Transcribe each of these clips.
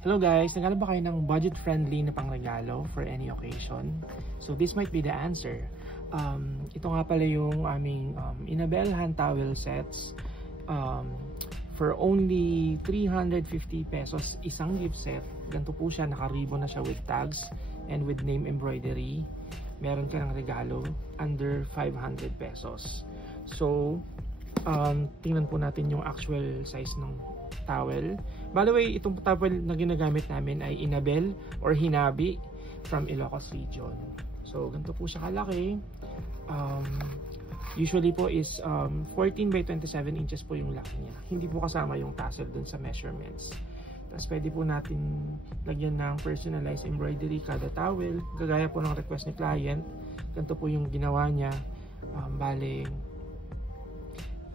Hello guys, naghanap ba kayo ng budget-friendly na pangregalo for any occasion? So this might be the answer. Ito nga pala yung aming Inabel hand towel sets. For only 350 pesos isang gift set. Ganito po siya, naka-ribbon na siya with tags and with name embroidery. Meron ka ng regalo under 500 pesos. So, tingnan po natin yung actual size ng towel. By the way, itong towel na ginagamit namin ay Inabel or Hinabi from Ilocos region. So, ganito po siya kalaki. Usually po is 14 by 27 inches po yung laki niya. Hindi po kasama yung tassel dun sa measurements. Tapos pwede po natin lagyan ng personalized embroidery kada towel. Kagaya po ng request ni client. Ganito po yung ginawa niya. Bale,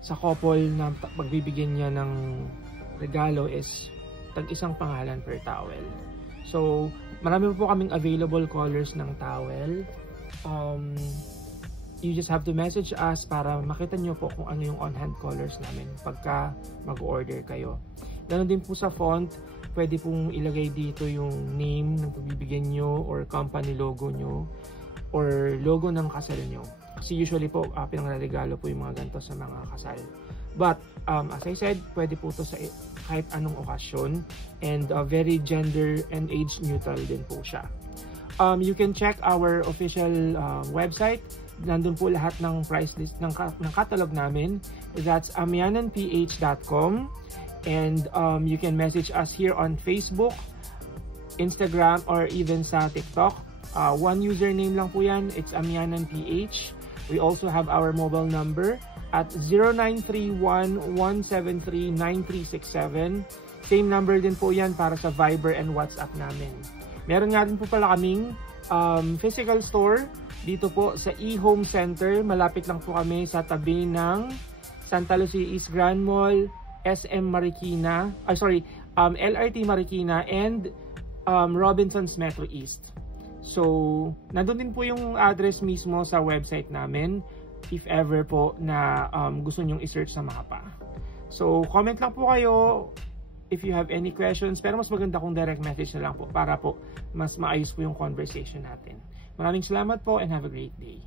sa couple na pagbibigyan niya ng regalo is tag-isang pangalan per towel. So, marami po kaming available colors ng towel. You just have to message us para makita nyo po kung ano yung on-hand colors namin pagka mag-order kayo. Ganon din po sa font, pwede pong ilagay dito yung name ng pagbibigyan nyo or company logo nyo or logo ng kasal nyo. Kasi usually po, pinangregalo po yung mga ganito sa mga kasal. But, as I said, pwede po ito sa kahit anong okasyon and very gender and age neutral din po siya. You can check our official website. Nandun po lahat ng price list ng catalog namin. That's amiananph.com. And you can message us here on Facebook, Instagram, or even sa TikTok. One username lang po yan. It's amiananph. We also have our mobile number at 0931-173-9367. Same number din po yan para sa Viber and WhatsApp namin. Meron nga din po pala kaming physical store dito po sa eHome Center. Malapit lang po kami sa tabi ng Santa Lucia East Grand Mall, SM Marikina, LRT Marikina, and Robinsons Metro East. So, nandun din po yung address mismo sa website namin if ever po na gusto nyong i-search sa mapa. So, comment lang po kayo if you have any questions, pero mas maganda kung direct message na lang po para po mas maayos po yung conversation natin. Maraming salamat po and have a great day.